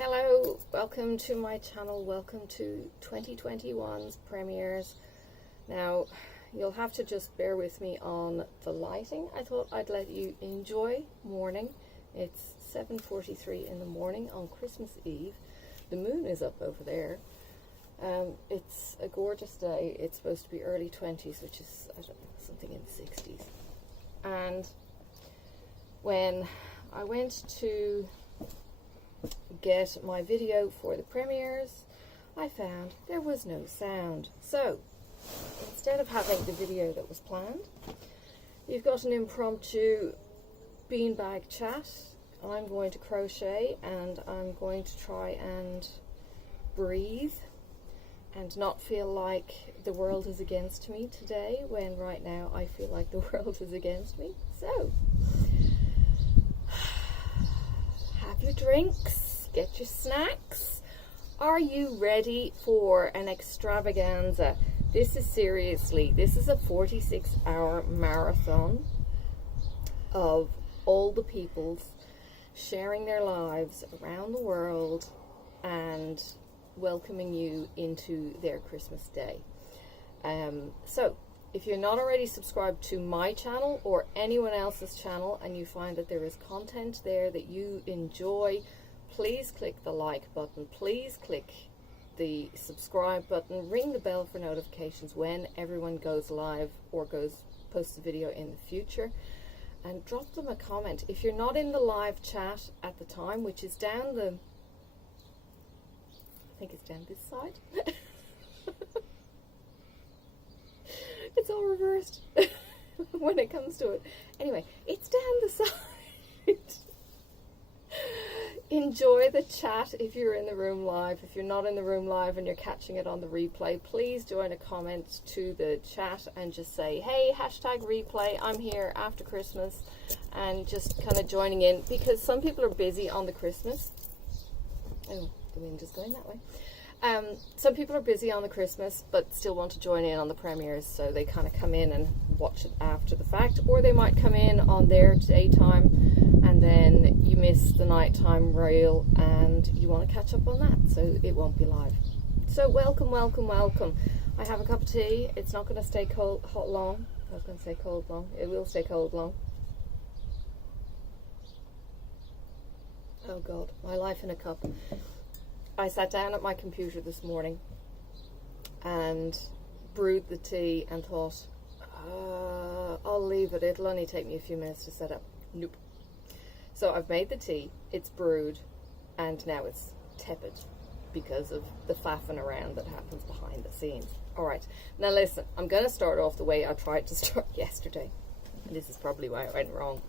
Hello, welcome to my channel, welcome to 2021's premieres. Now, you'll have to just bear with me on the lighting. I thought I'd let you enjoy morning. It's 7:43 in the morning on Christmas Eve. The moon is up over there. It's a gorgeous day. It's supposed to be early 20s, which is, I don't know, something in the 60s. And when I went to get my video for the premieres, I found there was no sound. So instead of having the video that was planned, you've got an impromptu beanbag chat. I'm going to crochet and I'm going to try and breathe and not feel like the world is against me today, when right now I feel like the world is against me. So have your drinks, get your snacks. Are you ready for an extravaganza? This is a 46-hour marathon of all the peoples sharing their lives around the world and welcoming you into their Christmas day. So if you're not already subscribed to my channel or anyone else's channel and you find that there is content there that you enjoy, please click the like button, please click the subscribe button, ring the bell for notifications when everyone goes live or posts a video in the future, and drop them a comment. If you're not in the live chat at the time, which is down the, I think it's down this side. It's all reversed when it comes to it. Anyway, it's down the side. Enjoy the chat if you're in the room live. If you're not in the room live and you're catching it on the replay, please join a comment to the chat and just say, hey, #replay, I'm here after Christmas, and just kind of joining in, because some people are busy on the Christmas. Oh, the wind is going that way. Some people are busy on the Christmas but still want to join in on the premieres, so they kind of come in and watch it after the fact, or they might come in on their daytime and then you miss the nighttime reel and you want to catch up on that, so it won't be live. So welcome, welcome, welcome. I have a cup of tea. It's not going to stay hot long. I was going to say cold long. It will stay cold long. Oh God, my life in a cup. I sat down at my computer this morning and brewed the tea and thought, I'll leave it. It'll only take me a few minutes to set up. Nope. So I've made the tea, it's brewed, and now it's tepid because of the faffing around that happens behind the scenes. Alright, now listen, I'm going to start off the way I tried to start yesterday. And this is probably why I went wrong.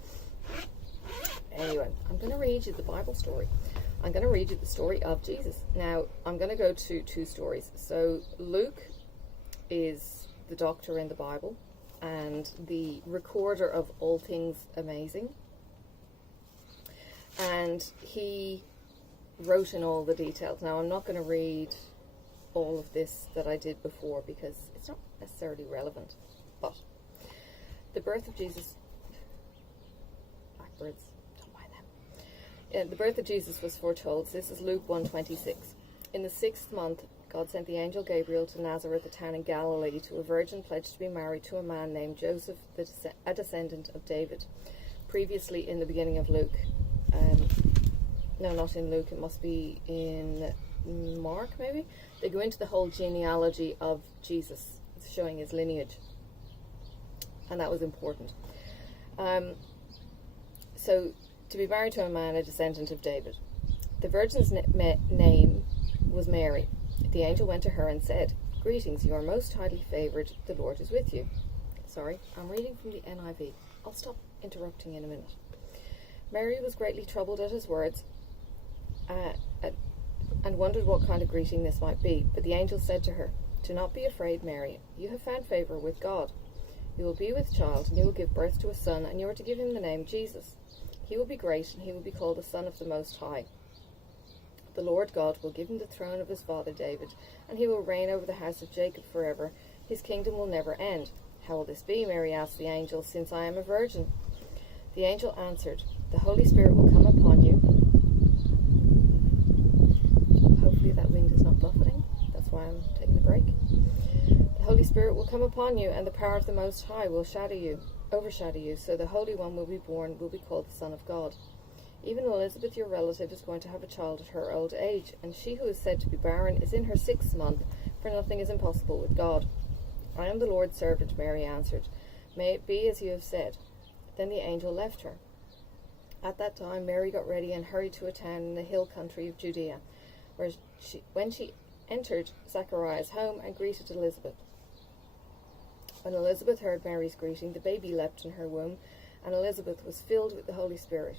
Anyway, I'm going to read you the Bible story. I'm going to read you the story of Jesus. Now, I'm going to go to two stories. So, Luke is the doctor in the Bible and the recorder of all things amazing. And he wrote in all the details. Now, I'm not going to read all of this that I did before because it's not necessarily relevant. But the birth of Jesus... Blackbirds. The birth of Jesus was foretold. This is Luke 1:26. In the 6th month, God sent the angel Gabriel to Nazareth, a town in Galilee, to a virgin pledged to be married to a man named Joseph, a descendant of David. Previously, in the beginning of Luke, no, not in Luke, it must be in Mark maybe, they go into the whole genealogy of Jesus, showing his lineage. And that was important. So, to be married to a man, a descendant of David. The virgin's name was Mary. The angel went to her and said, "Greetings, you are most highly favored, the Lord is with you." Sorry, I'm reading from the NIV. I'll stop interrupting in a minute. Mary was greatly troubled at his words and wondered what kind of greeting this might be. But the angel said to her, "Do not be afraid, Mary. You have found favor with God. You will be with child, and you will give birth to a son, and you are to give him the name Jesus. He will be great, and he will be called the Son of the Most High. The Lord God will give him the throne of his father David, and he will reign over the house of Jacob forever. His kingdom will never end." "How will this be?" Mary asked the angel, "since I am a virgin?" The angel answered, "The Holy Spirit will come upon you, why I'm taking a break. The Holy Spirit will come upon you, and the power of the Most High will overshadow you, so the Holy One will be born, will be called the Son of God. Even Elizabeth, your relative, is going to have a child at her old age, and she who is said to be barren is in her 6th month, for nothing is impossible with God. I am the Lord's servant, Mary answered. May it be as you have said. Then the angel left her. At that time Mary got ready and hurried to a town in the hill country of Judea, when she entered Zachariah's home and greeted Elizabeth. When Elizabeth heard Mary's greeting, the baby leapt in her womb, and Elizabeth was filled with the Holy Spirit.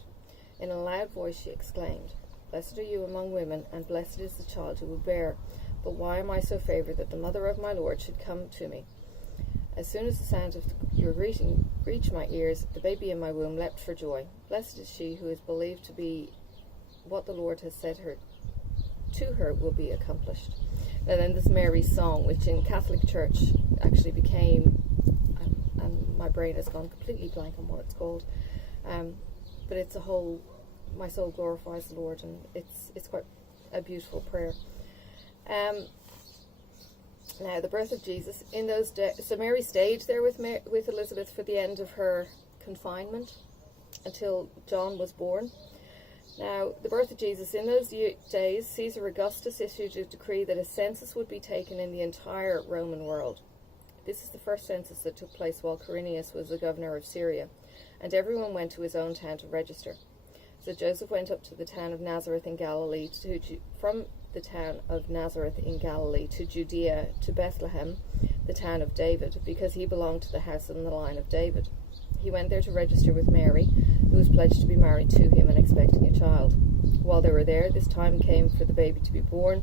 In a loud voice she exclaimed, Blessed are you among women, and blessed is the child you will bear. But why am I so favoured that the mother of my Lord should come to me? As soon as the sound of your greeting reached my ears, the baby in my womb leapt for joy. Blessed is she who is believed to be what the Lord has said to her will be accomplished. And then there's Mary's song, which in Catholic Church actually became, and my brain has gone completely blank on what it's called, but it's a whole, my soul glorifies the Lord, and it's quite a beautiful prayer. Now, the birth of Jesus, in those days, so Mary stayed there with Elizabeth for the end of her confinement until John was born. Now, the birth of Jesus, in those days, Caesar Augustus issued a decree that a census would be taken in the entire Roman world. This is the first census that took place while Quirinius was the governor of Syria, and everyone went to his own town to register. So Joseph went up to the town of Nazareth in Galilee, from the town of Nazareth in Galilee to Judea, to Bethlehem, the town of David, because he belonged to the house and the line of David. He went there to register with Mary, who was pledged to be married to him and expecting a child. While they were there, this time came for the baby to be born,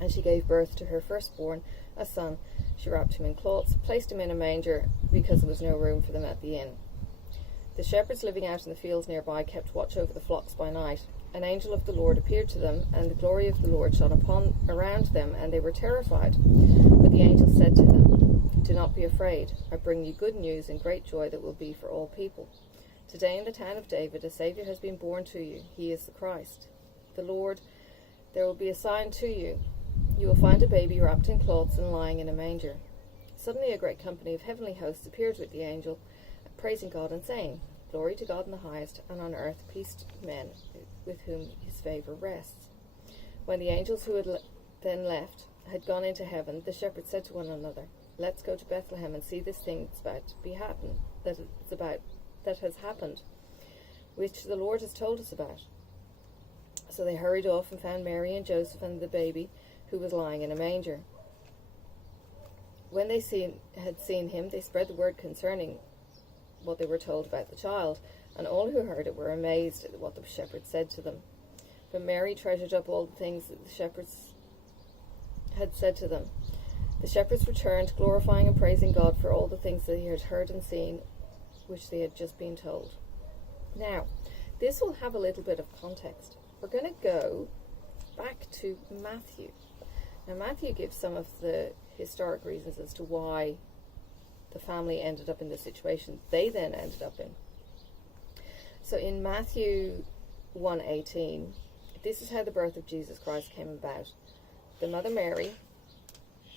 and she gave birth to her firstborn, a son. She wrapped him in cloths, placed him in a manger, because there was no room for them at the inn. The shepherds living out in the fields nearby kept watch over the flocks by night. An angel of the Lord appeared to them, and the glory of the Lord shone around them, and they were terrified. But the angel said to them, Do not be afraid. I bring you good news and great joy that will be for all people. Today in the town of David a Saviour has been born to you. He is the Christ, the Lord. There will be a sign to you. You will find a baby wrapped in cloths and lying in a manger. Suddenly a great company of heavenly hosts appeared with the angel, praising God and saying, Glory to God in the highest, and on earth peace to men with whom his favour rests. When the angels who had then left had gone into heaven, the shepherds said to one another, Let's go to Bethlehem and see this thing that's about to be happen, that has happened, which the Lord has told us about. So they hurried off and found Mary and Joseph and the baby, who was lying in a manger. When they had seen him, they spread the word concerning what they were told about the child, and all who heard it were amazed at what the shepherds said to them. But Mary treasured up all the things that the shepherds had said to them. The shepherds returned, glorifying and praising God for all the things that they had heard and seen, which they had just been told. Now, this will have a little bit of context. We're going to go back to Matthew. Now, Matthew gives some of the historic reasons as to why the family ended up in the situation they then ended up in. So in Matthew 1:18, this is how the birth of Jesus Christ came about. The mother Mary,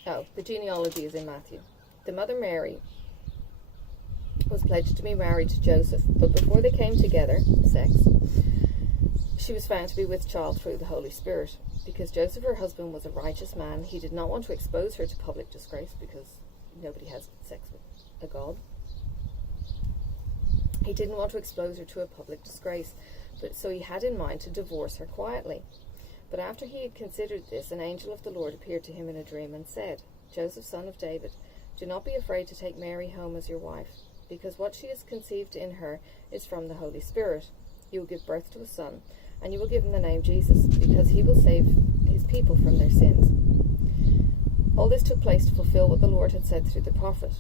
the genealogy is in Matthew. The mother Mary was pledged to be married to Joseph, but before they came together, she was found to be with child through the Holy Spirit. Because Joseph, her husband, was a righteous man, he did not want to expose her to public disgrace, because nobody has sex with a god. He didn't want to expose her to a public disgrace, so he had in mind to divorce her quietly. But after he had considered this, an angel of the Lord appeared to him in a dream and said, Joseph, son of David, do not be afraid to take Mary home as your wife, because what she has conceived in her is from the Holy Spirit. You will give birth to a son, and you will give him the name Jesus, because he will save his people from their sins. All this took place to fulfill what the Lord had said through the prophet.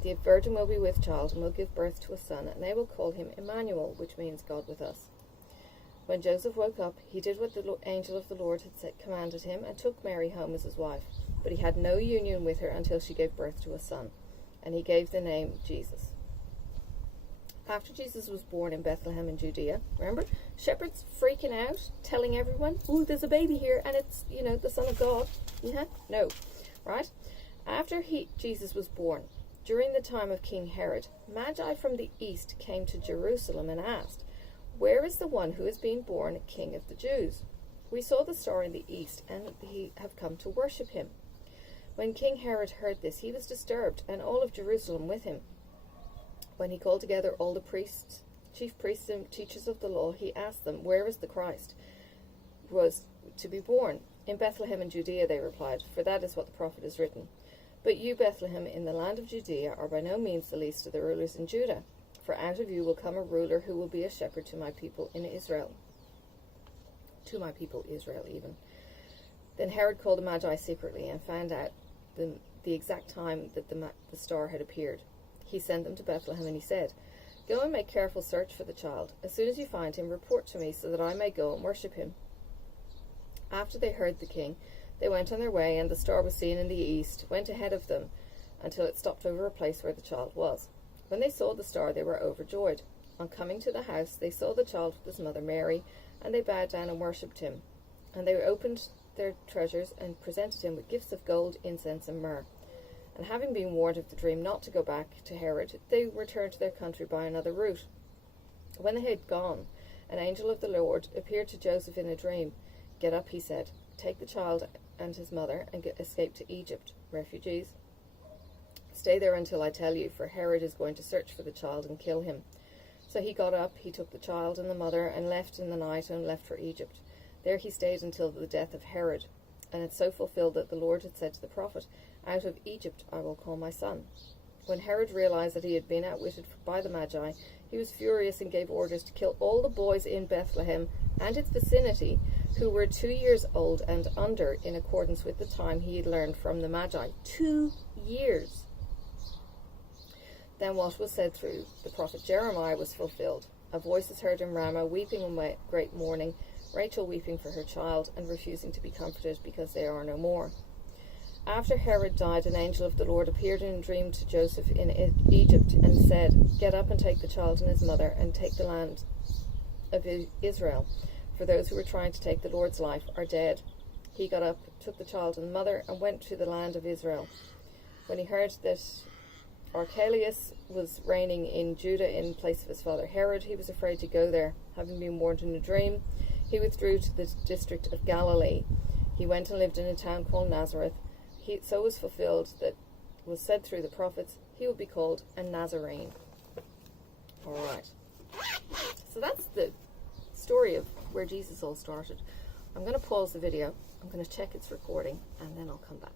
The virgin will be with child and will give birth to a son, and they will call him Emmanuel, which means God with us. When Joseph woke up, he did what the angel of the Lord had commanded him, and took Mary home as his wife. But he had no union with her until she gave birth to a son, and he gave the name Jesus. After Jesus was born in Bethlehem in Judea, remember? Shepherds freaking out, telling everyone, "Ooh, there's a baby here, and it's, the Son of God." Yeah? No. Right? After Jesus was born, during the time of King Herod, Magi from the east came to Jerusalem and asked, "Where is the one who has been born King of the Jews? We saw the star in the east, and we have come to worship him." When King Herod heard this, he was disturbed, and all of Jerusalem with him. When he called together all the priests, chief priests and teachers of the law, he asked them, "Where is the Christ was to be born?" "In Bethlehem in Judea," they replied, "for that is what the prophet has written. But you, Bethlehem, in the land of Judea, are by no means the least of the rulers in Judah. For out of you will come a ruler who will be a shepherd to my people in Israel." To my people Israel, even. Then Herod called the Magi secretly and found out the exact time that the star had appeared. He sent them to Bethlehem, and he said, "Go and make careful search for the child. As soon as you find him, report to me so that I may go and worship him." After they heard the king, they went on their way, and the star was seen in the east, went ahead of them until it stopped over a place where the child was. When they saw the star, they were overjoyed. On coming to the house, they saw the child with his mother Mary, and they bowed down and worshipped him. And they opened their treasures and presented him with gifts of gold, incense, and myrrh. And having been warned of the dream not to go back to Herod, they returned to their country by another route. When they had gone, an angel of the Lord appeared to Joseph in a dream. "Get up," he said, "take the child and his mother and escape to Egypt." Refugees. "Stay there until I tell you, for Herod is going to search for the child and kill him." So he got up, he took the child and the mother and left in the night and left for Egypt. There he stayed until the death of Herod. And it so fulfilled that the Lord had said to the prophet, "Out of Egypt I will call my son." When Herod realized that he had been outwitted by the Magi, he was furious and gave orders to kill all the boys in Bethlehem and its vicinity who were 2 years old and under, in accordance with the time he had learned from the Magi. 2 years. Then what was said through the prophet Jeremiah was fulfilled. A voice is heard in Ramah, weeping in great mourning, Rachel weeping for her child and refusing to be comforted because they are no more. After Herod died, an angel of the Lord appeared in a dream to Joseph in Egypt and said, "Get up and take the child and his mother and take the land of Israel, for those who were trying to take the Lord's life are dead." He got up, took the child and the mother, and went to the land of Israel. When he heard that Archelaus was reigning in Judah in place of his father Herod, he was afraid to go there. Having been warned in a dream, he withdrew to the district of Galilee. He went and lived in a town called Nazareth. So was fulfilled that was said through the prophets, "He will be called a Nazarene." All right. So that's the story of where Jesus all started. I'm going to pause the video. I'm going to check it's recording, and then I'll come back.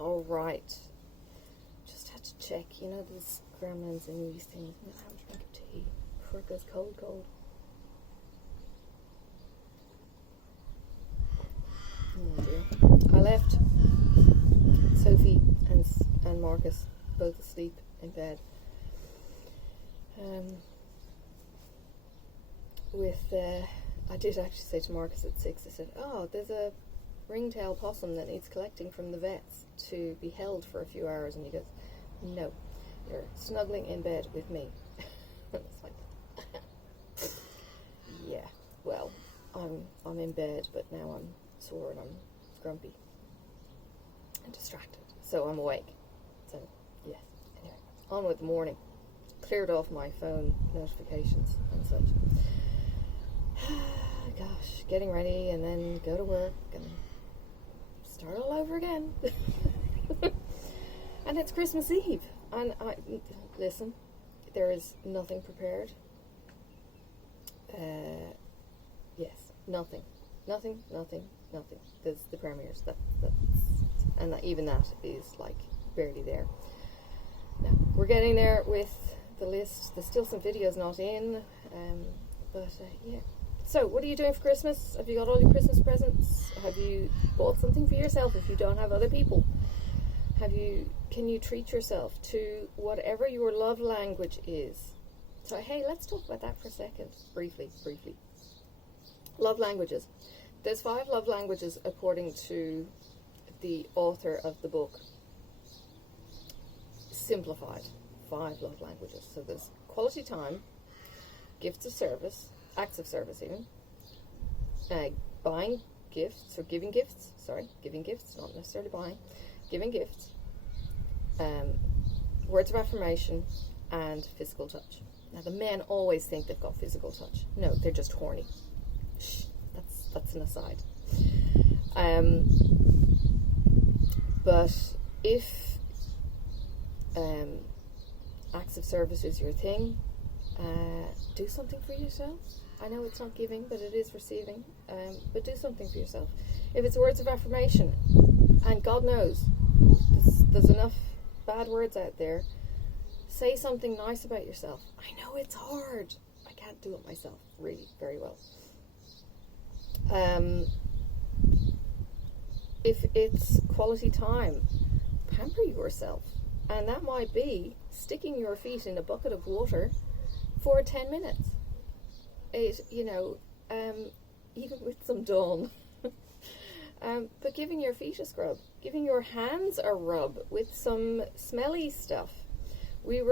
All right. Just had to check. Those gremlins and these things. I'm going to have a drink of tea before it goes cold. Oh dear. I left Sophie and Marcus both asleep in bed. I did actually say to Marcus at 6, I said, "Oh, there's a ringtail possum that needs collecting from the vets to be held for a few hours." And he goes, "No, you're snuggling in bed with me." It's like, yeah, well, I'm in bed, but now I'm sore and I'm grumpy and distracted, so I'm awake. So yes, anyway, on with the morning. Cleared off my phone notifications and such. Gosh, getting ready and then go to work and start all over again. And it's Christmas Eve, and listen, there is nothing prepared. Yes, nothing. There's the premieres, even that is like barely there. Now we're getting there with the list. There's still some videos not in, but yeah. So, what are you doing for Christmas? Have you got all your Christmas presents? Have you bought something for yourself if you don't have other people? Can you treat yourself to whatever your love language is? So, hey, let's talk about that for a second, briefly. Love languages. There's 5 love languages according to the author of the book. Simplified. 5 love languages. So there's quality time, gifts of service, acts of service even, buying gifts, or giving gifts, not necessarily buying, giving gifts, words of affirmation, and physical touch. Now the men always think they've got physical touch. No, they're just horny. Shh, that's an aside. But if acts of service is your thing, do something for yourself. I know it's not giving, but it is receiving. But do something for yourself. If it's words of affirmation, and God knows, there's enough bad words out there, say something nice about yourself. I know it's hard. I can't do it myself really very well. If it's quality time, pamper yourself. And that might be sticking your feet in a bucket of water for 10 minutes. Even with some Dawn. But giving your feet a scrub, giving your hands a rub with some smelly stuff. I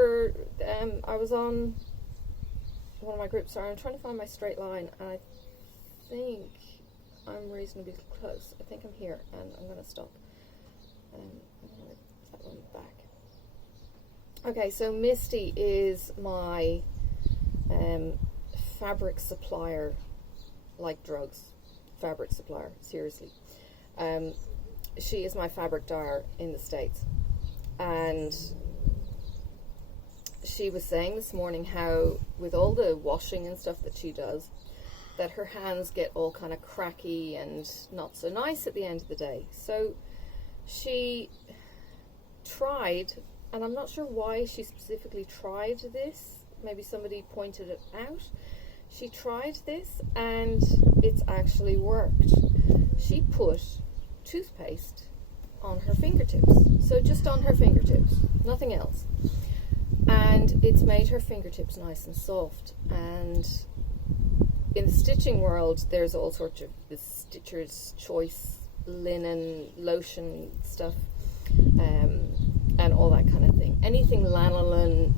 was on one of my groups. Sorry, I'm trying to find my straight line, and I think I'm reasonably close. I think I'm here, and I'm going to stop. I'm going to that one back. Okay, so Misty is my fabric supplier, like drugs. Fabric supplier, seriously. She is my fabric dyer in the States, and she was saying this morning how with all the washing and stuff that she does, that her hands get all kind of cracky and not so nice at the end of the day. So she tried, and I'm not sure why she specifically tried this, maybe somebody pointed it out. She tried this and it's actually worked. She put toothpaste on her fingertips, so just on her fingertips, nothing else, and it's made her fingertips nice and soft. And in the stitching world, there's all sorts of the Stitcher's Choice linen lotion stuff, and all that kind of thing. Anything lanolin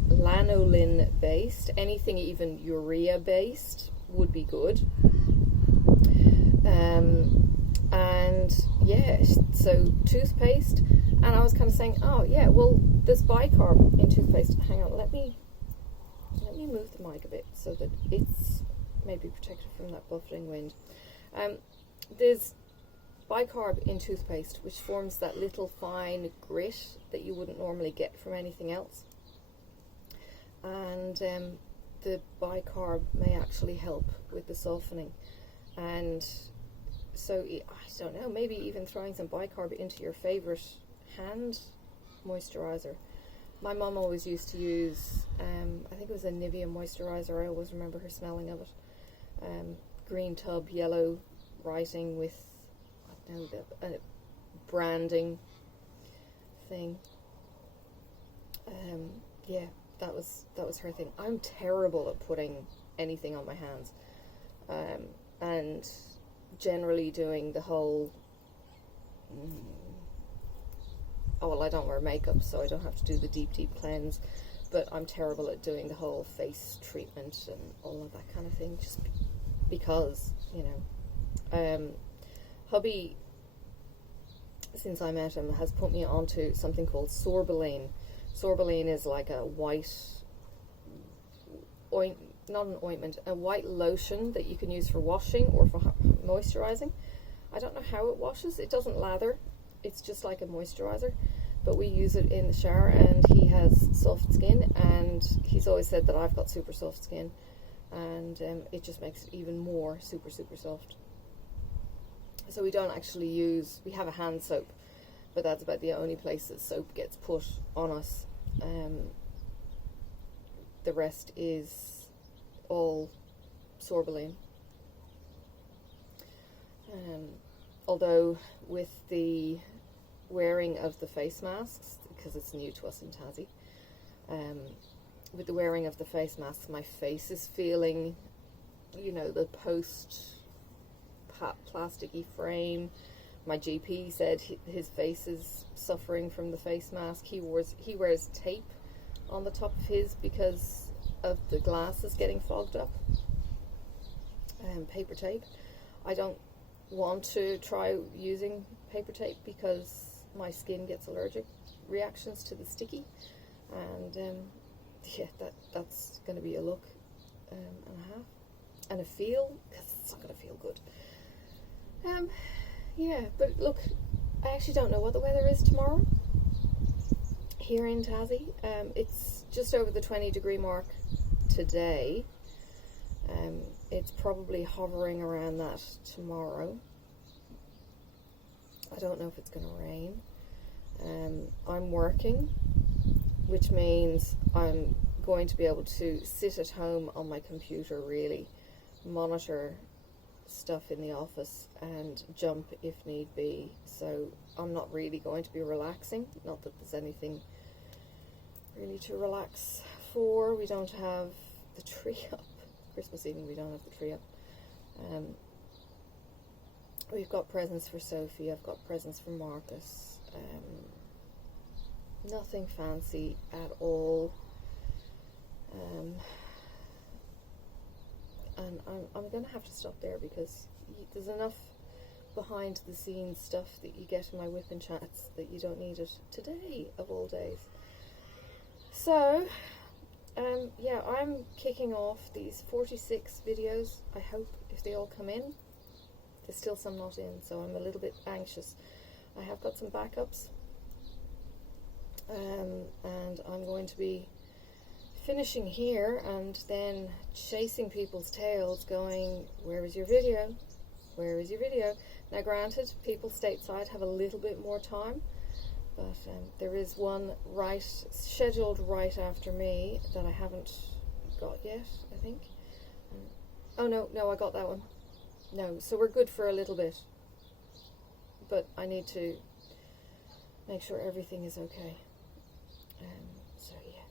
based, anything even urea based would be good. And yeah, so toothpaste. And I was kind of saying, oh yeah, well, there's bicarb in toothpaste. Hang on, let me move the mic a bit so that it's maybe protected from that buffeting wind. There's bicarb in toothpaste, which forms that little fine grit that you wouldn't normally get from anything else. And the bicarb may actually help with the softening. And so, I don't know, maybe even throwing some bicarb into your favourite hand moisturiser. My mum always used to use, I think it was a Nivea moisturiser, I always remember her smelling of it. Green tub, yellow writing with, I don't know, the branding thing. Yeah, that was her thing. I'm terrible at putting anything on my hands. And generally doing the whole, oh well, I don't wear makeup, so I don't have to do the deep cleanse, but I'm terrible at doing the whole face treatment and all of that kind of thing, just because, you know. Hubby, since I met him, has put me onto something called sorbolene. Sorbolene is like a white not an ointment, a white lotion that you can use for washing or for moisturizing. I don't know how it washes. It doesn't lather. It's just like a moisturizer. But we use it in the shower, and he has soft skin, and he's always said that I've got super soft skin, and it just makes it even more super soft. So we don't actually use, we have a hand soap, but that's about the only place that soap gets put on us. The rest is all sorbolene. Although with the wearing of the face masks, because it's new to us in Tassie, with the wearing of the face masks, my face is feeling, you know, the plasticky frame. My GP said his face is suffering from the face mask. He wears tape on the top of his because of the glasses getting fogged up. Paper tape. I don't want to try using paper tape because my skin gets allergic reactions to the sticky, and yeah, that's going to be a look and a half, and a feel, because it's not going to feel good. Yeah, but look, I actually don't know what the weather is tomorrow here in Tassie. It's just over the 20-degree mark today. It's probably hovering around that tomorrow. I don't know if it's going to rain. I'm working, which means I'm going to be able to sit at home on my computer, really monitor stuff in the office and jump if need be. So I'm not really going to be relaxing. Not that there's anything really to relax for. We don't have the tree up. Christmas Eve we don't have the tree up. We've got presents for Sophie. I've got presents for Marcus. Nothing fancy at all. And I'm going to have to stop there because there's enough behind the scenes stuff that you get in my whipping chats that you don't need it today of all days. So yeah, I'm kicking off these 46 videos. I hope if they all come in. There's still some not in, so I'm a little bit anxious. I have got some backups, and I'm going to be finishing here and then chasing people's tails going, where is your video? Where is your video? Now granted, people stateside have a little bit more time, but there is one scheduled right after me that I haven't got yet, I think. Oh no, I got that one. No, so we're good for a little bit, but I need to make sure everything is okay. So yeah,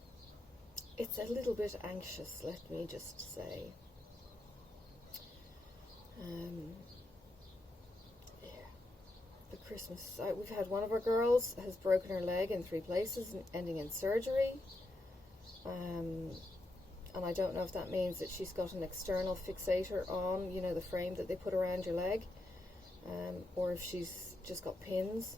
it's a little bit anxious, let me just say. Yeah, the Christmas, we've had one of our girls has broken her leg in 3 places, ending in surgery. And I don't know if that means that she's got an external fixator on, you know, the frame that they put around your leg, or if she's just got pins.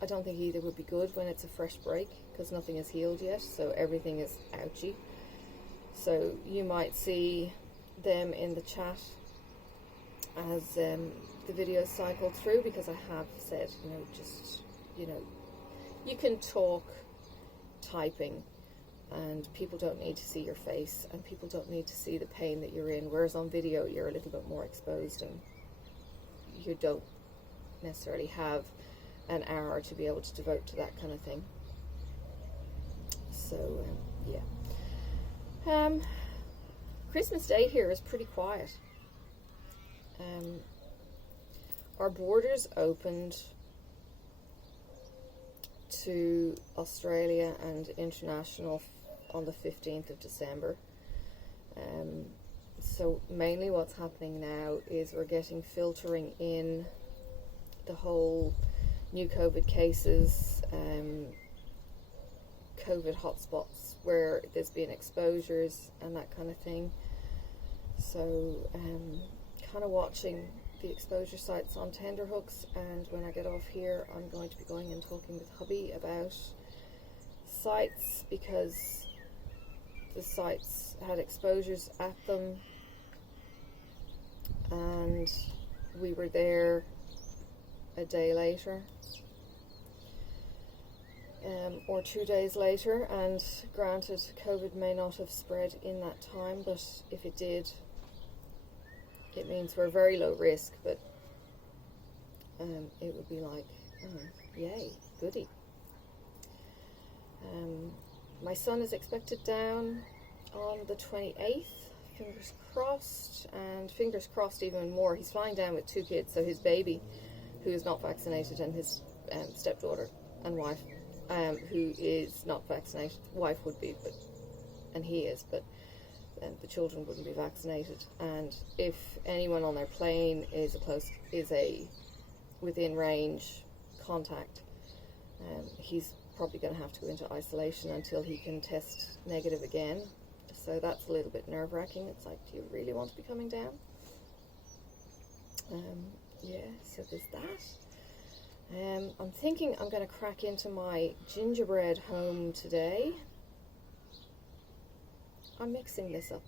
I don't think either would be good when it's a fresh break, because nothing is healed yet, so everything is ouchy. So you might see them in the chat as the videos cycle through, because I have said, you know, just, you know, you can talk typing, and people don't need to see your face, and people don't need to see the pain that you're in, whereas on video you're a little bit more exposed and you don't necessarily have an hour to be able to devote to that kind of thing. So yeah, Christmas Day here is pretty quiet. Our borders opened to Australia and international on the 15th of December. So mainly what's happening now is we're getting filtering in the whole new COVID cases, COVID hotspots where there's been exposures and that kind of thing. So kind of watching the exposure sites on tenterhooks, and when I get off here I'm going to be going and talking with hubby about sites, because the sites had exposures at them and we were there a day later, or 2 days later, and granted COVID may not have spread in that time, but if it did, it means we're very low risk, but it would be like, oh, yay, goody. My son is expected down on the 28th, fingers crossed, and fingers crossed even more, he's flying down with 2 kids, so his baby, who is not vaccinated, and his stepdaughter and wife, who is not vaccinated. Wife would be, but, and he is, but the children wouldn't be vaccinated. And if anyone on their plane is a within range contact, he's probably going to have to go into isolation until he can test negative again. So that's a little bit nerve-wracking. It's like, do you really want to be coming down? Yeah, so there's that. I'm thinking I'm going to crack into my gingerbread home today. I'm mixing this up.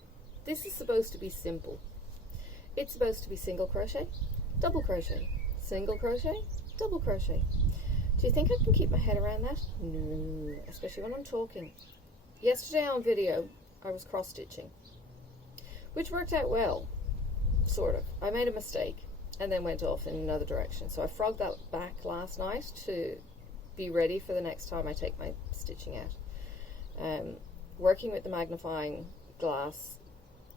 This is supposed to be simple. It's supposed to be single crochet, double crochet, single crochet, double crochet. Do you think I can keep my head around that? No, especially when I'm talking. Yesterday on video, I was cross-stitching, which worked out well, sort of. I made a mistake and then went off in another direction. So I frogged that back last night to be ready for the next time I take my stitching out. Working with the magnifying glass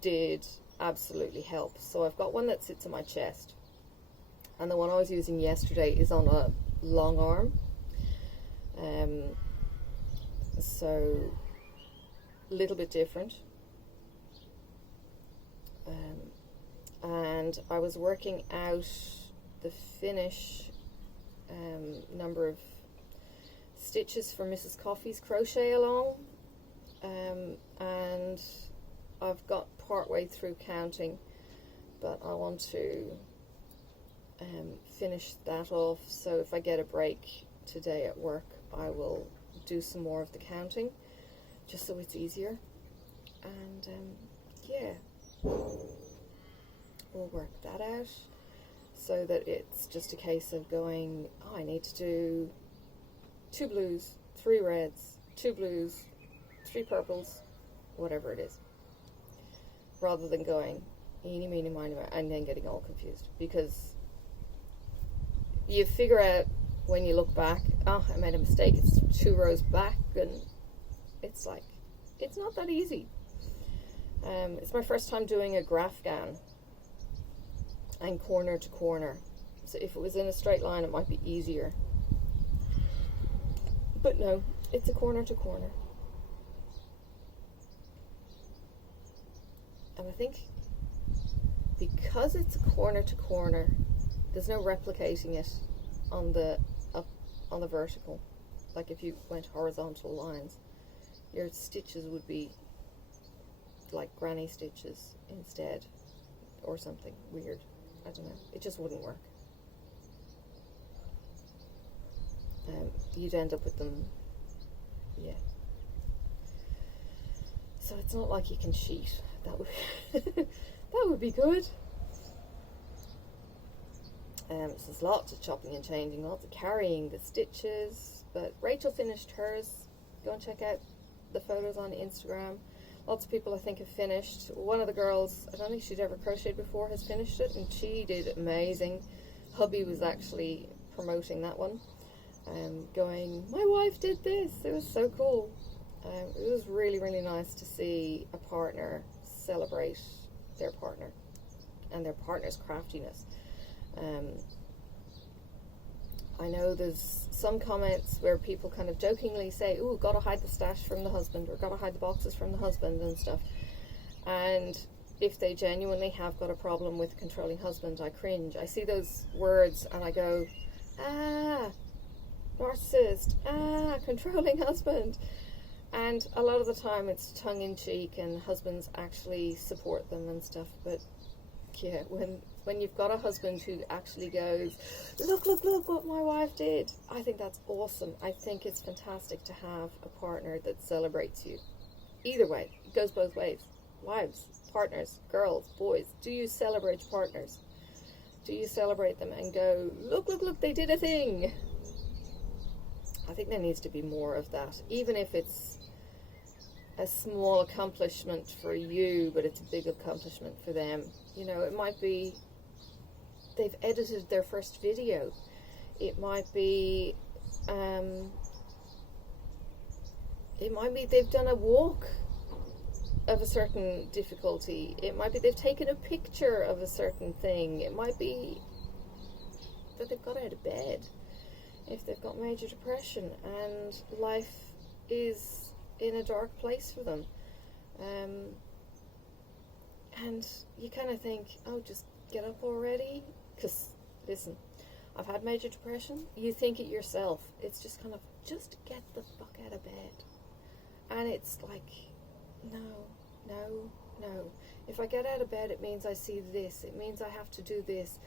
did absolutely help. So I've got one that sits on my chest, and the one I was using yesterday is on a long arm. So a little bit different. And I was working out the finish number of stitches for Mrs. Coffee's crochet along, and I've got part way through counting, but I want to finish that off. So if I get a break today at work, I will do some more of the counting, just so it's easier. And yeah, we'll work that out so that it's just a case of going, oh, I need to do 2 blues, 3 reds, 2 blues, 3 purples, whatever it is, rather than going eeny, meeny, miny, moe, and then getting all confused, because you figure out when you look back, oh, I made a mistake, it's 2 rows back, and it's like, it's not that easy. It's my first time doing a graph gown and corner to corner, so if it was in a straight line it might be easier, but no, it's a corner to corner. And I think because it's corner to corner, there's no replicating it on the vertical. Like if you went horizontal lines, your stitches would be like granny stitches instead, or something weird. I don't know. It just wouldn't work. You'd end up with them, yeah. So it's not like you can cheat. That would that would be good. So there's lots of chopping and changing, lots of carrying the stitches. But Rachel finished hers. Go and check out the photos on Instagram. Lots of people I think have finished. One of the girls, I don't think she'd ever crocheted before, has finished it, and she did amazing. Hubby was actually promoting that one, going, my wife did this. It was so cool. It was really, really nice to see a partner celebrate their partner and their partner's craftiness. I know there's some comments where people kind of jokingly say, ooh, gotta hide the stash from the husband, or gotta hide the boxes from the husband and stuff. And if they genuinely have got a problem with a controlling husband, I cringe. I see those words and I go, ah, narcissist, ah, controlling husband. And a lot of the time it's tongue-in-cheek and husbands actually support them and stuff. But yeah, when you've got a husband who actually goes, look what my wife did, I think that's awesome. I think it's fantastic to have a partner that celebrates you. Either way, it goes both ways. Wives, partners, girls, boys, do you celebrate your partners? Do you celebrate them and go, look, they did a thing? I think there needs to be more of that, even if it's a small accomplishment for you, but it's a big accomplishment for them. You know, it might be they've edited their first video. It might be they've done a walk of a certain difficulty. It might be they've taken a picture of a certain thing. It might be that they've got out of bed if they've got major depression and life is in a dark place for them. And you kind of think, oh, just get up already? Because, listen, I've had major depression. You think it yourself. It's just kind of just get the fuck out of bed. And it's like, no. If I get out of bed, it means I see this. It means I have to do this.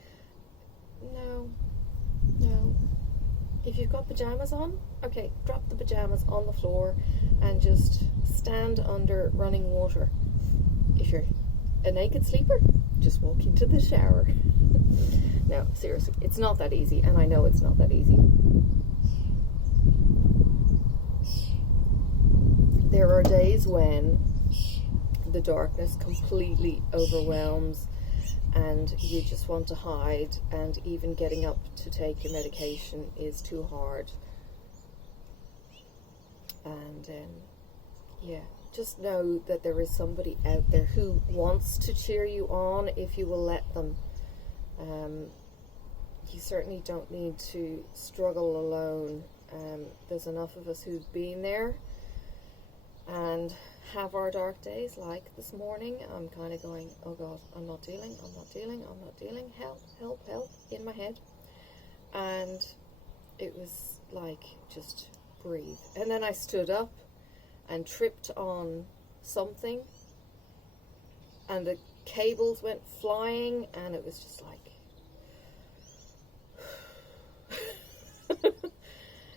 No. If you've got pajamas on, okay, drop the pajamas on the floor and just stand under running water. If you're a naked sleeper, just walk into the shower. No, seriously, it's not that easy, and I know it's not that easy. There are days when the darkness completely overwhelms and you just want to hide, and even getting up to take your medication is too hard. And yeah, just know that there is somebody out there who wants to cheer you on if you will let them. You certainly don't need to struggle alone. There's enough of us who've been there and have our dark days, like this morning. I'm kind of going, oh God, I'm not dealing, help, in my head. And it was like, just breathe. And then I stood up and tripped on something, and the cables went flying, and it was just like,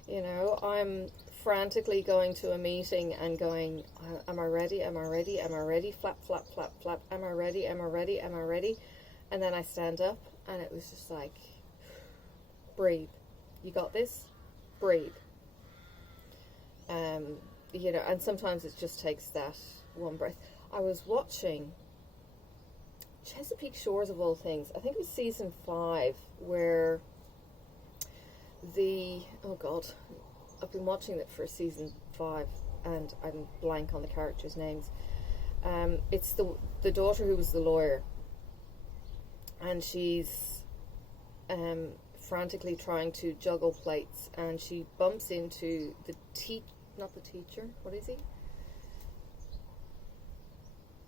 you know, I'm frantically going to a meeting and going, am I ready? Flap, am I ready? And then I stand up, and it was just like, breathe. You got this? Breathe. You know, and sometimes it just takes that one breath. I was watching Chesapeake Shores, of all things. I think it was season 5, where oh God, I've been watching it for season 5, and I'm blank on the characters' names. It's the daughter who was the lawyer, and she's frantically trying to juggle plates, and she bumps into not the teacher. What is he?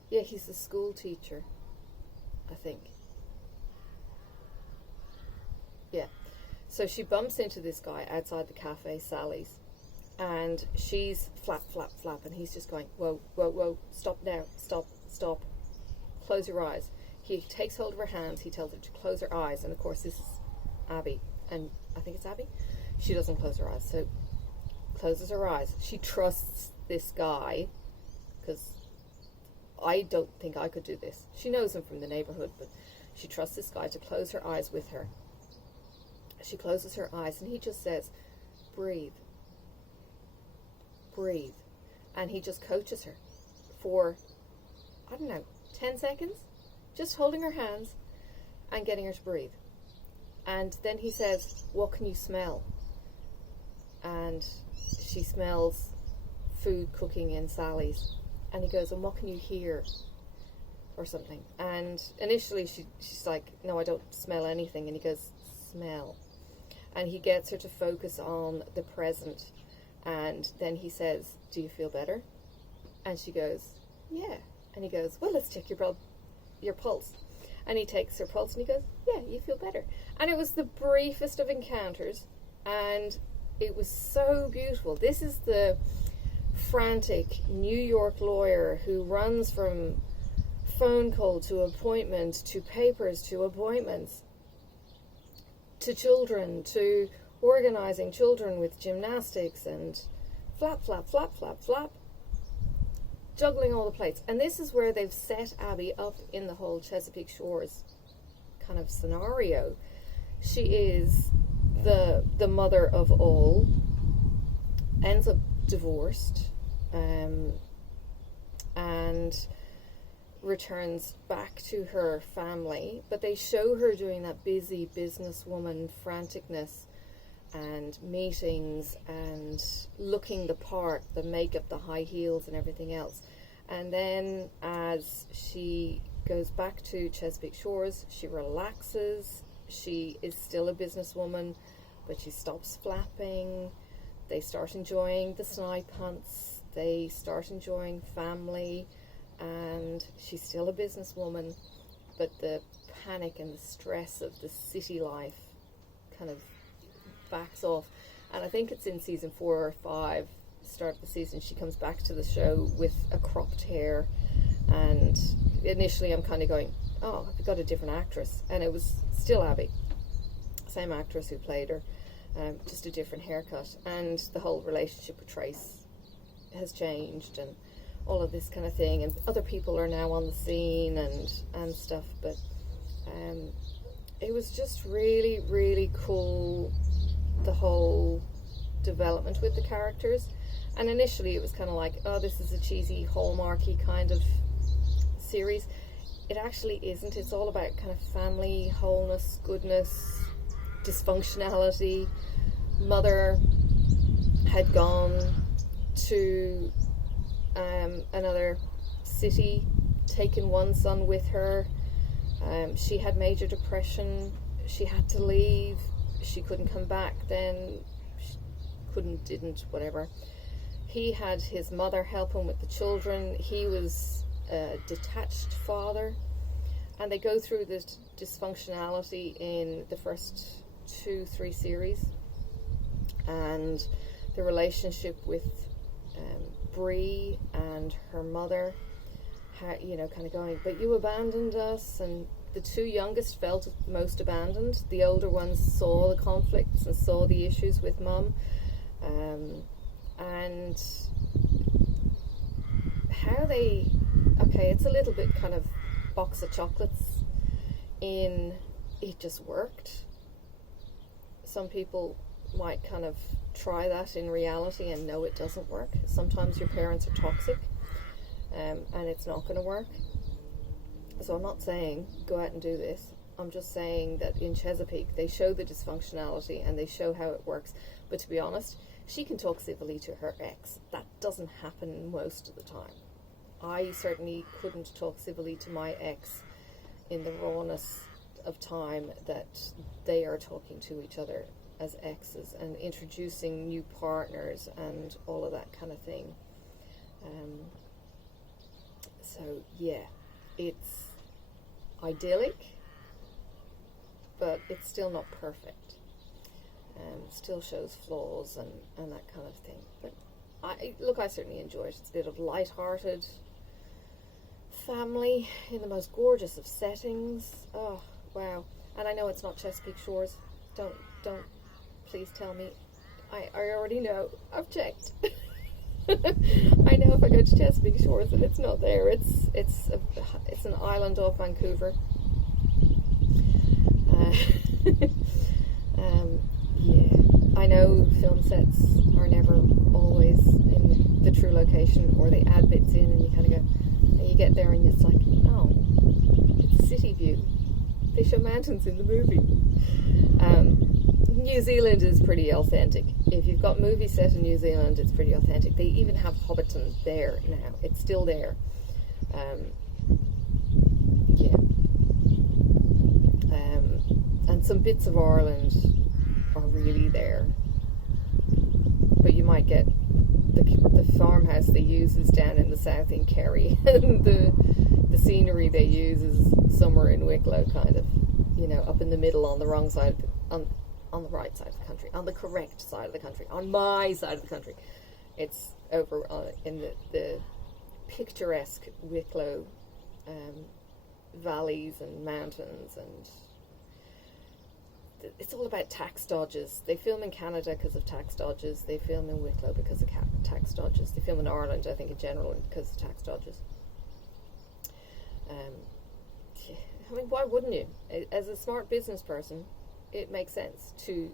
Yeah, he's the school teacher, I think. Yeah. So she bumps into this guy outside the cafe, Sally's, and she's flap, and he's just going, whoa, stop now, stop, close your eyes. He takes hold of her hands, he tells her to close her eyes, and of course this is Abby, and I think it's Abby. She doesn't close her eyes, so closes her eyes. She trusts this guy, because I don't think I could do this. She knows him from the neighborhood, but she trusts this guy to close her eyes with her. She closes her eyes, and he just says, breathe, and he just coaches her for, I don't know, 10 seconds, just holding her hands and getting her to breathe. And then he says, what can you smell? And she smells food cooking in Sally's. And he goes, and what can you hear? Or something. And initially she's like, no, I don't smell anything. And he goes, smell. And he gets her to focus on the present. And then he says, do you feel better? And she goes, yeah. And he goes, well, let's check your pulse. And he takes her pulse, and he goes, yeah, you feel better. And it was the briefest of encounters, and it was so beautiful. This is the frantic New York lawyer who runs from phone call to appointment, to papers, to appointments, to children, to organizing children with gymnastics, and flap, juggling all the plates. And this is where they've set Abby up in the whole Chesapeake Shores kind of scenario. She is the mother of all, ends up divorced, and returns back to her family, but they show her doing that busy businesswoman franticness and meetings and looking the part, the makeup, the high heels and everything else. And then as she goes back to Chesapeake Shores, she relaxes. She is still a businesswoman, but she stops flapping. They start enjoying the snipe hunts. They start enjoying family. And she's still a businesswoman, but the panic and the stress of the city life kind of backs off. And I think it's in season 4 or 5, start of the season, she comes back to the show with a cropped hair. And initially I'm kind of going, oh, have you got a different actress? And it was still Abby, same actress who played her, just a different haircut. And the whole relationship with Trace has changed, and all of this kind of thing, and other people are now on the scene and stuff. But it was just really, really cool, the whole development with the characters. And initially it was kind of like, oh, this is a cheesy Hallmarky kind of series. It actually isn't. It's all about kind of family, wholeness, goodness, dysfunctionality. Mother had gone to another city, taken one son with her. She had major depression. She had to leave. She couldn't come back then. She didn't, whatever. He had his mother help him with the children. He was a detached father. And they go through this dysfunctionality in the first 2-3 series. And the relationship with Bree and her mother, you know, kind of going, but you abandoned us. And the two youngest felt most abandoned. The older ones saw the conflicts and saw the issues with Mum. And how they, okay, it's a little bit kind of box of chocolates in it just worked. Some people might kind of try that in reality and know it doesn't work. Sometimes your parents are toxic, and it's not going to work. So I'm not saying go out and do this. I'm just saying that in Chesapeake they show the dysfunctionality and they show how it works. But to be honest, she can talk civilly to her ex. That doesn't happen most of the time. I certainly couldn't talk civilly to my ex in the rawness of time that they are talking to each other as exes and introducing new partners and all of that kind of thing. So yeah, it's idyllic, but it's still not perfect. Still shows flaws and that kind of thing. But I certainly enjoy it. It's a bit of light-hearted family in the most gorgeous of settings. Oh wow! And I know it's not Chesapeake Shores. Don't please tell me. I already know. I've checked. I know if I go to Chesapeake Shores and it's not there. It's an island off Vancouver. Yeah, I know film sets are never always in the true location, or they add bits in and you kind of go, and you get there and it's like, oh, it's a city view. They show mountains in the movie. New Zealand is pretty authentic. If you've got movies set in New Zealand, it's pretty authentic. They even have Hobbiton there now. It's still there. Yeah. And some bits of Ireland are really there. But you might get the farmhouse they use is down in the south in Kerry, and the scenery they use is somewhere in Wicklow, kind of, you know, up in the middle on the wrong side, on the right side of the country, on the correct side of the country, on my side of the country. It's over in the picturesque Wicklow valleys and mountains, and it's all about tax dodges. They film in Canada because of tax dodges. They film in Wicklow because of tax dodges. They film in Ireland, I think, in general, because of tax dodges. I mean, why wouldn't you? As a smart business person, it makes sense to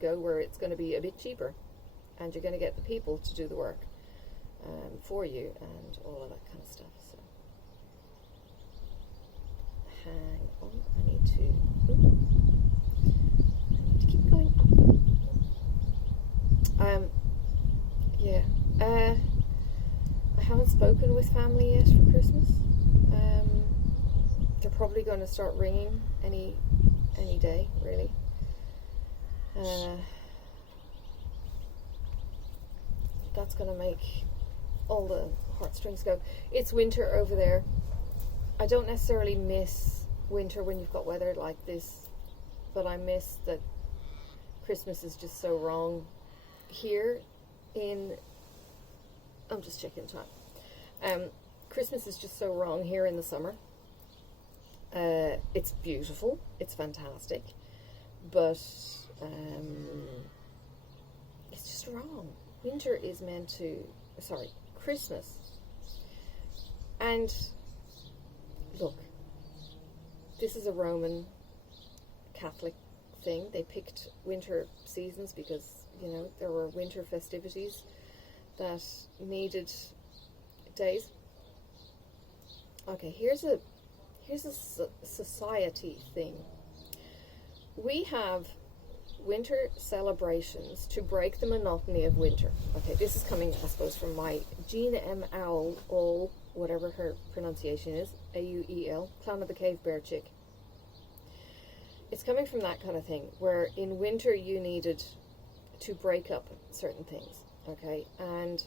go where it's going to be a bit cheaper, and you're going to get the people to do the work for you, and all of that kind of stuff. So, hang on, I need to keep going up. Yeah. I haven't spoken with family yet for Christmas. They're probably going to start ringing any day, really. That's going to make all the heartstrings go. It's winter over there. I don't necessarily miss winter when you've got weather like this, but I miss that Christmas is just so wrong here in, I'm just checking time. Christmas is just so wrong here in the summer. It's beautiful, it's fantastic, but it's just wrong. Winter is meant to, sorry, Christmas. And look, this is a Roman Catholic thing. They picked winter seasons because, you know, there were winter festivities that needed days. Okay, here's a society thing. We have winter celebrations to break the monotony of winter. Okay, this is coming, I suppose, from my Gina M. Owl, whatever her pronunciation is, A-U-E-L, Clan of the Cave Bear Chick. It's coming from that kind of thing, where in winter you needed to break up certain things, okay? And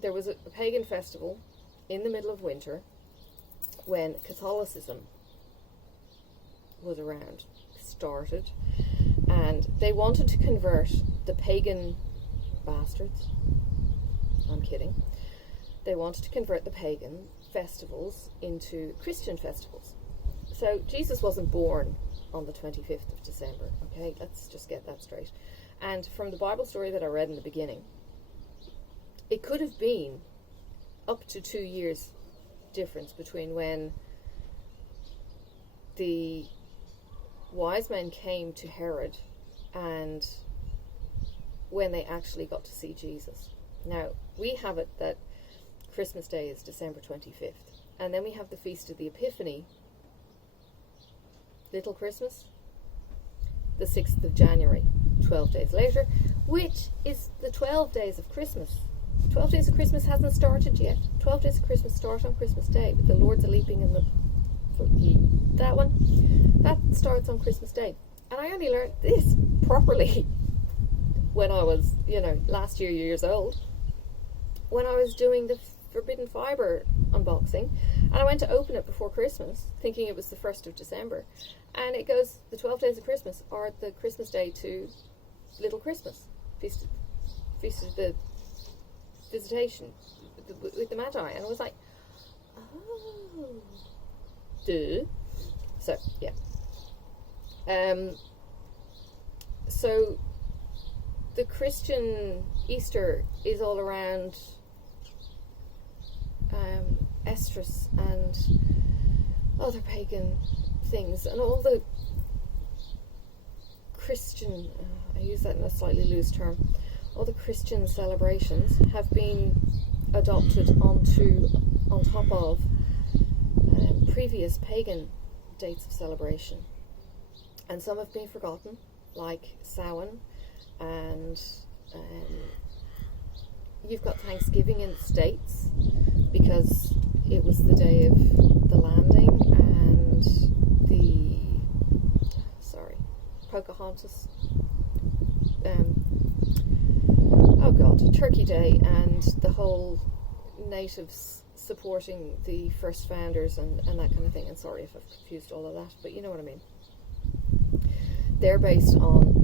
there was a pagan festival in the middle of winter when Catholicism was around, started, and they wanted to convert the pagan bastards. I'm kidding. They wanted to convert the pagan festivals into Christian festivals. So Jesus wasn't born on the 25th of December, okay? Let's just get that straight. And from the Bible story that I read in the beginning, it could have been up to 2 years difference between when the wise men came to Herod and when they actually got to see Jesus. Now, we have it that Christmas Day is December 25th, and then we have the Feast of the Epiphany, Little Christmas, the 6th of January, 12 days later, which is the 12 days of Christmas. 12 days of Christmas hasn't started yet. 12 days of Christmas start on Christmas Day, with the Lord's a leaping in the... that one, that starts on Christmas Day. And I only learned this properly when I was, you know, last years old, when I was doing the Forbidden Fibre unboxing, and I went to open it before Christmas, thinking it was the 1st of December, and it goes, the 12 days of Christmas are the Christmas Day to Little Christmas, Feast of the Visitation with the Magi, and I was like, oh, duh. So, yeah. So the Christian Easter is all around estrus and other pagan things, and all the Christian, I use that in a slightly loose term, all the Christian celebrations have been adopted on top of previous pagan dates of celebration, and some have been forgotten, like Samhain, and you've got Thanksgiving in the States because it was the day of the landing, and the Pocahontas, Turkey Day, and the whole natives supporting the first founders and that kind of thing. And sorry if I've confused all of that, but you know what I mean. They're based on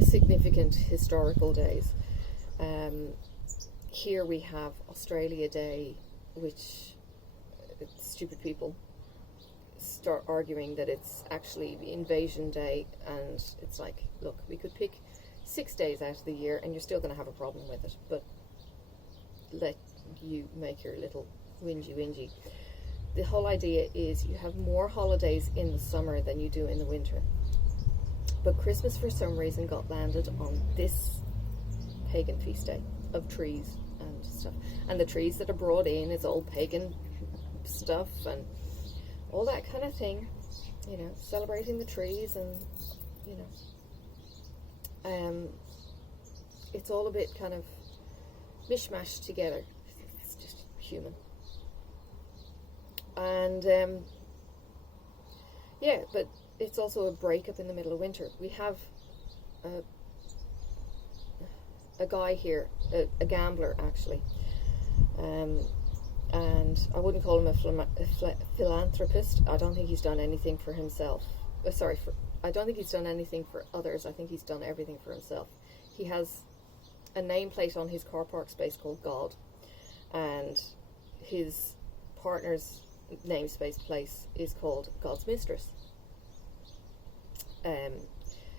significant historical days. Here we have Australia Day, which stupid people start arguing that it's actually the Invasion Day, and it's like, look, we could pick 6 days out of the year and you're still going to have a problem with it, but let you make your little whingy. The whole idea is you have more holidays in the summer than you do in the winter, but Christmas for some reason got landed on this pagan feast day of trees and stuff, and the trees that are brought in is all pagan stuff and all that kind of thing, you know, celebrating the trees, and you know, it's all a bit kind of mishmashed together. It's just human. And yeah, but it's also a breakup in the middle of winter. We have a guy here, a gambler actually, and I wouldn't call him a philanthropist. I don't think he's done anything for himself. I don't think he's done anything for others. I think he's done everything for himself. He has a nameplate on his car park space called God, and his partner's namespace place is called God's Mistress.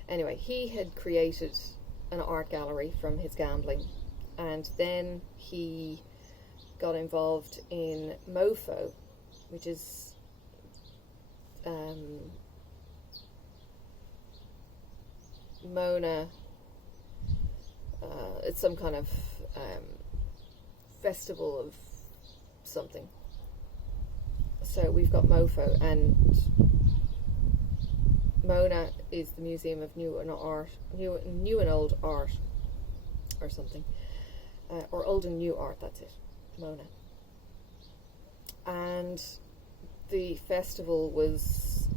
Anyway, he had created an art gallery from his gambling, and then he got involved in MoFo, which is Mona. It's some kind of festival of something. So we've got MoFo, and Mona is the Museum of New and Old Art, or something, or Old and New Art. That's it, Mona. And the festival was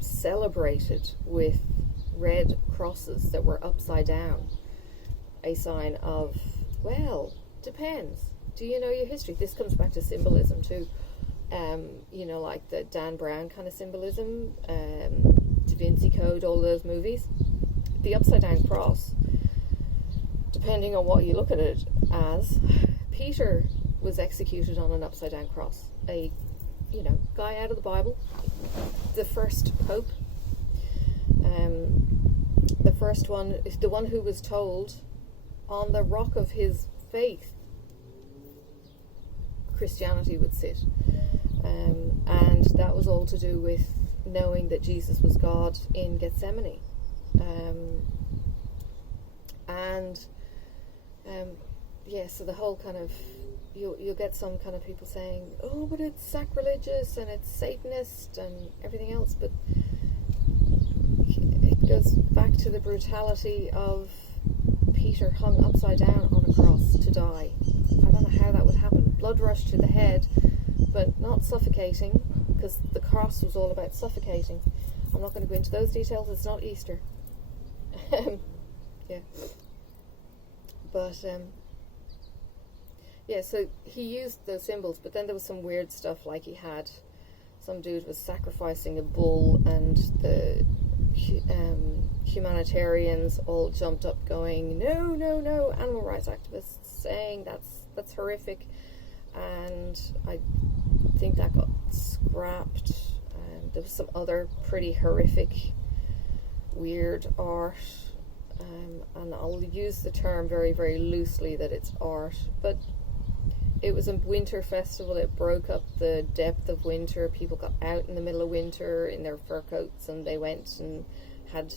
celebrated with red crosses that were upside down, a sign of, well, depends. Do you know your history? This comes back to symbolism too. You know, like the Dan Brown kind of symbolism, Da Vinci Code, all those movies. The upside down cross, depending on what you look at it as, Peter was executed on an upside down cross. A, you know, guy out of the Bible, the first pope, the first one, the one who was told, on the rock of his faith Christianity would sit. And that was all to do with knowing that Jesus was God in Gethsemane. Yeah, so the whole kind of, you'll get some kind of people saying, oh, but it's sacrilegious and it's Satanist and everything else, but it goes back to the brutality of Peter hung upside down on a cross to die. I don't know how that would happen. Blood rush to the head, but not suffocating, because the cross was all about suffocating. I'm not going to go into those details, it's not Easter. Yeah. But, yeah, so he used those symbols, but then there was some weird stuff, like he had, some dude was sacrificing a bull, and the humanitarians all jumped up going, no, no, no, animal rights activists saying that's horrific, and I think that got scrapped. And there was some other pretty horrific, weird art, and I'll use the term very, very loosely that it's art, but it was a winter festival. It broke up the depth of winter. People got out in the middle of winter in their fur coats, and they went and had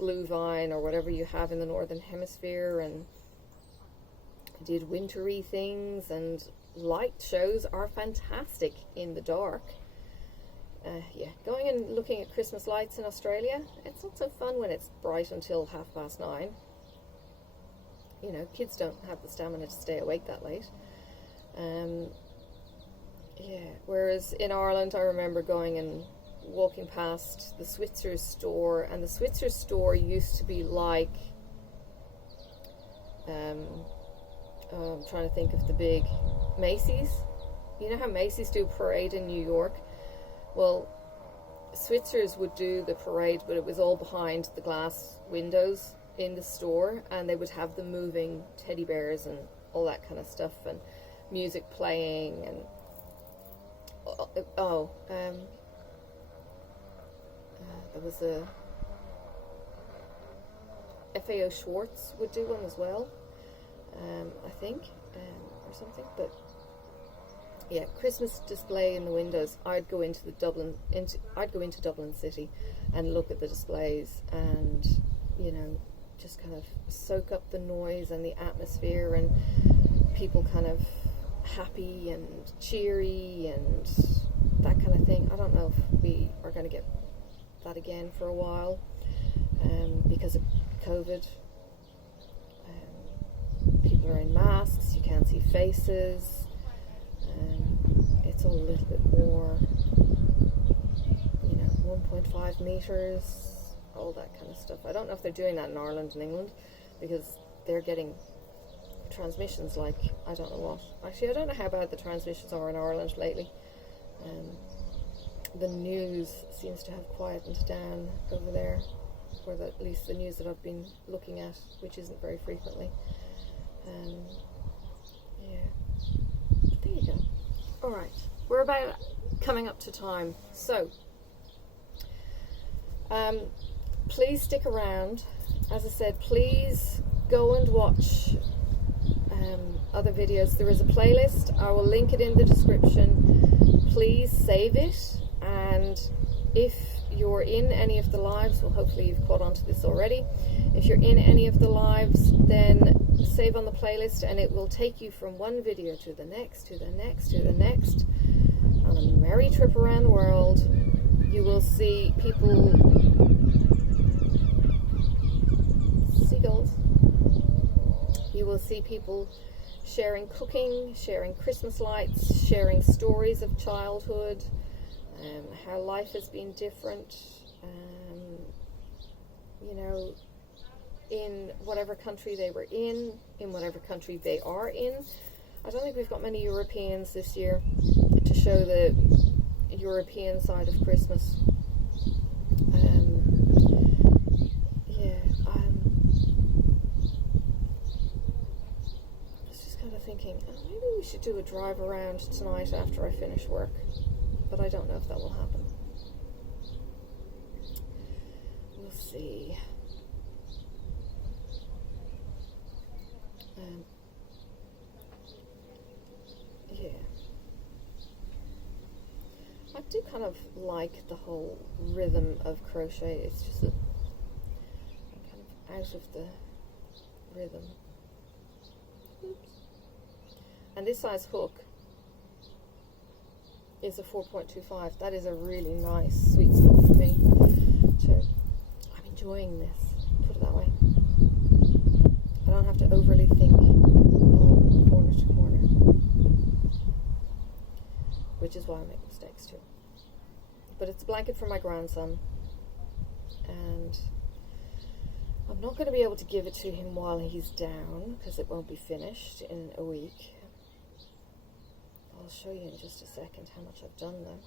glühwein or whatever you have in the northern hemisphere, and did wintry things. And light shows are fantastic in the dark. Yeah, going and looking at Christmas lights in Australia, it's not so fun when it's bright until 9:30. You know, kids don't have the stamina to stay awake that late. Yeah, whereas in Ireland I remember going and walking past the Switzer's store, and the Switzer's store used to be like, I'm trying to think of the big Macy's. You know how Macy's do parade in New York? Well, Switzer's would do the parade, but it was all behind the glass windows in the store, and they would have the moving teddy bears and all that kind of stuff, and music playing, and there was a FAO Schwartz would do one as well, I think, or something. But yeah, Christmas display in the windows. I'd go into Dublin City and look at the displays, and you know, just kind of soak up the noise and the atmosphere, and people kind of happy and cheery and that kind of thing. I don't know if we are going to get that again for a while, because of COVID. People are in masks, you can't see faces, it's all a little bit more, you know, 1.5 meters, all that kind of stuff. I don't know if they're doing that in Ireland and England, because they're getting transmissions like, I don't know what. Actually, I don't know how bad the transmissions are in Ireland lately. the news seems to have quietened down over there, or at least the news that I've been looking at, which isn't very frequently. Yeah, there you go. Alright, we're about coming up to time, so please stick around. As I said, please go and watch other videos. There is a playlist. I will link it in the description. Please save it, and if you're in any of the lives, well, hopefully you've caught on to this already. If you're in any of the lives, then save on the playlist, and it will take you from one video to the next, to the next, to the next, on a merry trip around the world. You will see people, seagulls, you will see people sharing cooking, sharing Christmas lights, sharing stories of childhood, how life has been different, you know, in whatever country they were in whatever country they are in. I don't think we've got many Europeans this year to show the European side of Christmas. I was just kind of thinking, maybe we should do a drive around tonight after I finish work, but I don't know if that will happen. We'll see. Yeah, I do kind of like the whole rhythm of crochet. It's just I'm kind of out of the rhythm. Oops. And this size hook is a 4.25. That is a really nice sweet spot for me. So I'm enjoying this, put it that way. I don't have to overly think on corner to corner, which is why I make mistakes too. But it's a blanket for my grandson, and I'm not going to be able to give it to him while he's down because it won't be finished in a week. I'll show you in just a second how much I've done though.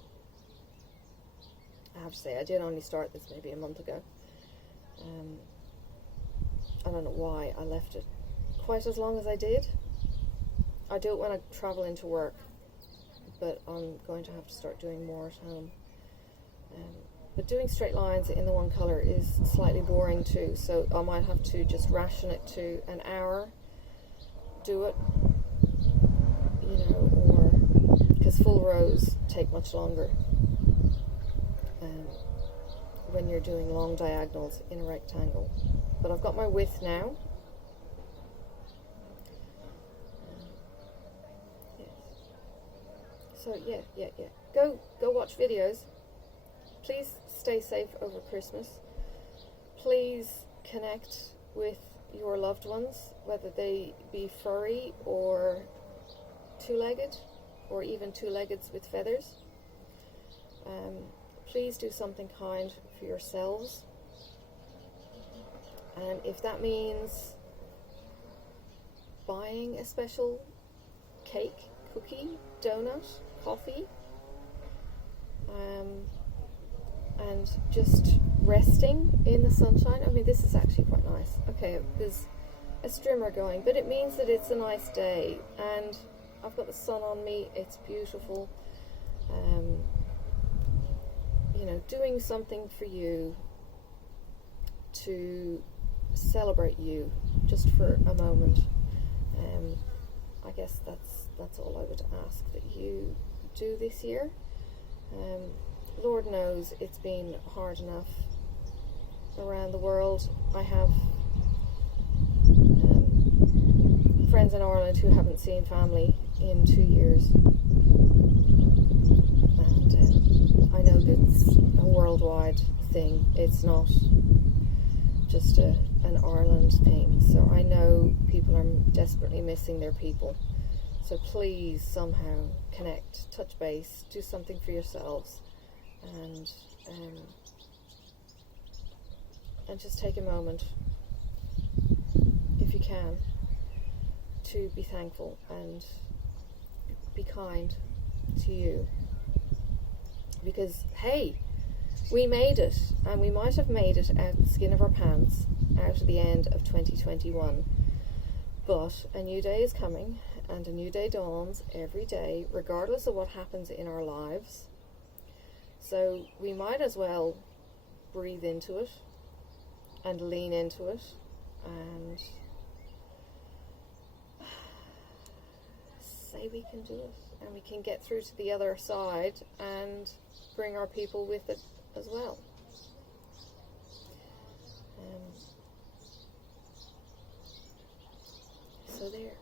I have to say, I did only start this maybe a month ago. I don't know why I left it quite as long as I did. I do it when I travel into work, but I'm going to have to start doing more at home. But doing straight lines in the one colour is slightly boring too, so I might have to just ration it to an hour, do it, you know, or because full rows take much longer when you're doing long diagonals in a rectangle. But I've got my width now. Yes. So yeah. Go watch videos. Please stay safe over Christmas. Please connect with your loved ones, whether they be furry or two-legged, or even two-leggeds with feathers. Please do something kind for yourselves. And if that means buying a special cake, cookie, donut, coffee, and just resting in the sunshine. I mean, this is actually quite nice. Okay, there's a strimmer going, but it means that it's a nice day, and I've got the sun on me. It's beautiful. You know, doing something for you to celebrate you just for a moment. I guess that's all I would ask that you do this year. Lord knows it's been hard enough around the world. I have friends in Ireland who haven't seen family in 2 years, and I know that's a worldwide thing. It's not just an Ireland thing. So I know people are desperately missing their people. So please somehow connect, touch base, do something for yourselves, and just take a moment, if you can, to be thankful and be kind to you. because hey, we made it, and we might have made it out the skin of our pants out of the end of 2021, but a new day is coming, and a new day dawns every day, regardless of what happens in our lives. So we might as well breathe into it and lean into it and say we can do it, and we can get through to the other side and bring our people with it as well. So there.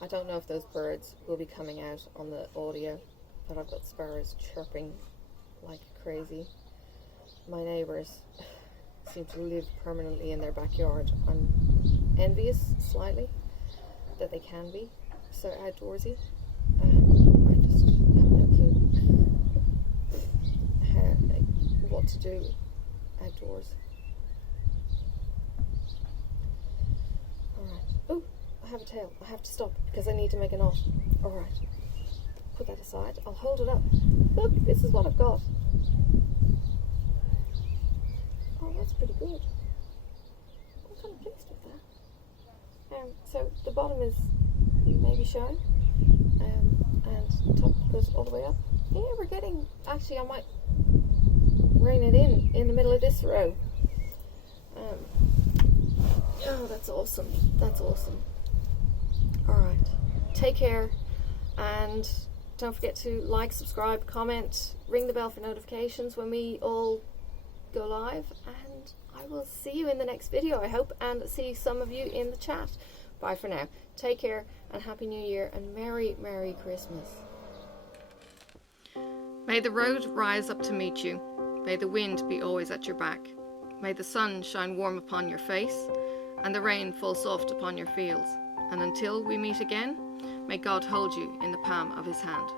I don't know if those birds will be coming out on the audio, but I've got sparrows chirping like crazy. My neighbours seem to live permanently in their backyard. I'm envious slightly that they can be so outdoorsy. I just have no clue what to do outdoors. Alright. Oh, I have a tail. I have to stop because I need to make a knot. Alright. Put that aside. I'll hold it up. Look, this is what I've got. Oh, that's pretty good. I'm kind of pleased with that. So the bottom is maybe showing, and top goes all the way up. Yeah, we're getting, actually I might rein it in the middle of this row. Oh, that's awesome. That's awesome. Alright, take care, and don't forget to like, subscribe, comment, ring the bell for notifications when we all go live, and I will see you in the next video, I hope, and see some of you in the chat. Bye for now. Take care, and Happy New Year, and Merry, Merry Christmas. May the road rise up to meet you. May the wind be always at your back. May the sun shine warm upon your face, and the rain fall soft upon your fields. And until we meet again, may God hold you in the palm of his hand.